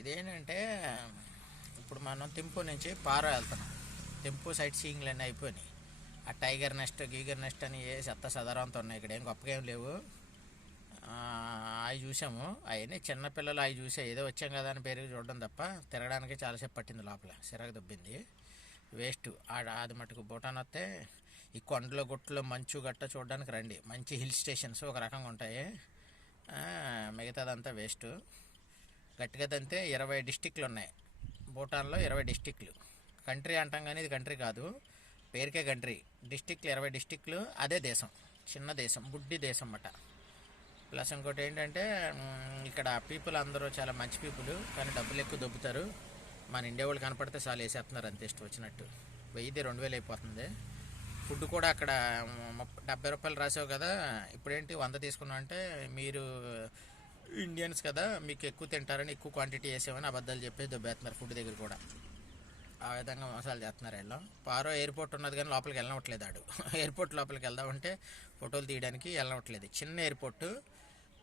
ఇదేంటంటే ఇప్పుడు మనం తింపు నుంచి పారో వెళ్తున్నాం. తింపు సైట్ సీయింగ్లు అన్నీ అయిపోయినాయి. ఆ టైగర్ నెస్ట్ గీగర్ నెస్ట్ అని ఏ చెత్త సదరంతో ఉన్నాయి. ఇక్కడ ఏం గొప్పగా ఏం లేవు. అవి చూసాము. అవన్నీ చిన్నపిల్లలు అవి చూసే ఏదో వచ్చాం కదా అని పేరు చూడడం తప్ప తిరగడానికి చాలాసేపు పట్టింది. లోపల సిరగ దొబ్బింది, వేస్ట్. అది మటుకు భూటాన్ వస్తే ఈ కొండలో గుట్టలో మంచు గట్ట చూడడానికి రండి. మంచి హిల్ స్టేషన్స్ ఒక రకంగా ఉంటాయి, మిగతాదంతా వేస్ట్. గట్టిగా తంతే 20 డిస్టిక్లు ఉన్నాయి భూటాన్లో. 20 డిస్టిక్లు. కంట్రీ అంటాం కానీ ఇది కంట్రీ కాదు, పేరుకే కంట్రీ. డిస్టిక్లు 20 డిస్టిక్లు. అదే దేశం, చిన్న దేశం, బుడ్డి దేశం అన్నమాట. ప్లస్ ఇంకోటి ఏంటంటే ఇక్కడ పీపుల్ అందరూ చాలా మంచి పీపుల్, కానీ డబ్బులు ఎక్కువ దొబ్బుతారు. మన ఇండియా వాళ్ళు కనపడితే చాలా వేసేస్తున్నారు అంతే, ఇష్టం వచ్చినట్టు. 1000 2000 అయిపోతుంది. ఫుడ్ కూడా అక్కడ 70 రూపాయలు రాసావు కదా, ఇప్పుడేంటి 100 తీసుకున్నావు అంటే మీరు ఇండియన్స్ కదా మీకు ఎక్కువ తింటారని ఎక్కువ క్వాంటిటీ వేసామని అబద్ధాలు చెప్పేసి దొబ్బేస్తున్నారు. ఫుడ్ దగ్గర కూడా ఆ విధంగా మోసాలు చేస్తున్నారు వీళ్ళు. పారో ఎయిర్పోర్ట్ ఉన్నది కానీ లోపలికి వెళ్ళవట్లేదు. ఆడు ఎయిర్పోర్ట్ లోపలికి వెళ్దామంటే ఫోటోలు తీయడానికి వెళ్ళవట్లేదు. చిన్న ఎయిర్పోర్టు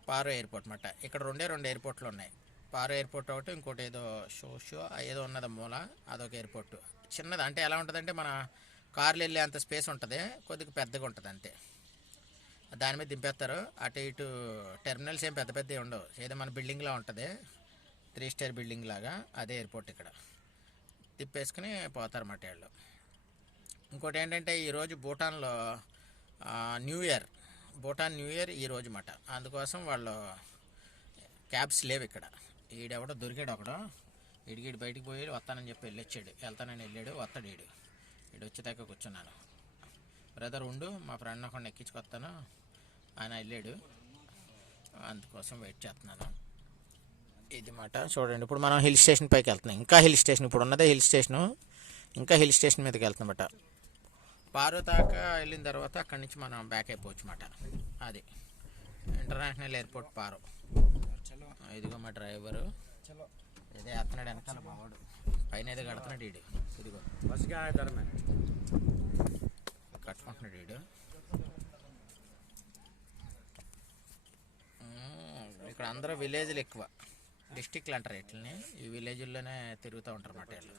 పారో ఎయిర్పోర్ట్ అన్నమాట. ఇక్కడ రెండు ఎయిర్పోర్ట్లు ఉన్నాయి. పారో ఎయిర్పోర్ట్ ఒకటి, ఇంకోటి ఏదో షో ఏదో ఉన్నది మూల, అదొక ఎయిర్పోర్టు. చిన్నది అంటే ఎలా ఉంటుందంటే మన కార్లు వెళ్ళే అంత స్పేస్ ఉంటుంది, కొద్దిగా పెద్దగా ఉంటుంది అంతే. దాని మీద దింపేస్తారు. అటు ఇటు టెర్మినల్స్ ఏం పెద్ద పెద్దవి ఉండవు, ఏదో మన బిల్డింగ్లా ఉంటుంది, 3 స్టార్ బిల్డింగ్ లాగా. అదే ఎయిర్పోర్ట్. ఇక్కడ తిప్పేసుకుని పోతారన్నమాట వాళ్ళు. ఇంకోటి ఏంటంటే ఈరోజు భూటాన్లో భూటాన్ న్యూ ఇయర్ ఈరోజు అన్నమాట. అందుకోసం వాళ్ళు క్యాబ్స్ లేవు ఇక్కడ. ఈడెవడో దొరికాడు ఒకడు, ఈడికి బయటికి పోయి వస్తానని చెప్పి వెళ్తానని వెళ్ళాడు. వస్తాడు ఈడు వచ్చేదాకా కూర్చున్నాను. బ్రదర్ ఉండు, మా ఫ్రెండ్ ఒకడిని ఎక్కించుకొస్తాను, ఆయన వెళ్ళాడు, అందుకోసం వెయిట్ చేస్తున్నాను. ఇది మాట చూడండి. ఇప్పుడు మనం హిల్ స్టేషన్ పైకి వెళ్తున్నాం. ఇంకా హిల్ స్టేషన్, ఇప్పుడు ఉన్నదే హిల్ స్టేషను, ఇంకా హిల్ స్టేషన్ మీదకి వెళ్తున్నమాట. పారో దాకా వెళ్ళిన తర్వాత అక్కడి నుంచి మనం బ్యాక్ అయిపోవచ్చు అన్నమాట. అది ఇంటర్నేషనల్ ఎయిర్పోర్ట్ పారో. ఇదిగో మా డ్రైవరు, ఇదే వేస్తున్నాడు వెనకాల బావాడు, పైన ఏదో కడుతున్నాడు వీడు. ఇదిగో కట్టుకుంటున్నాడు వీడు. ఇక్కడ అందరూ విలేజ్లు ఎక్కువ, డిస్టిక్లు అంటారు వీటిని. ఈ విలేజ్ల్లోనే తిరుగుతూ ఉంటారు అన్నమాట వీళ్ళు.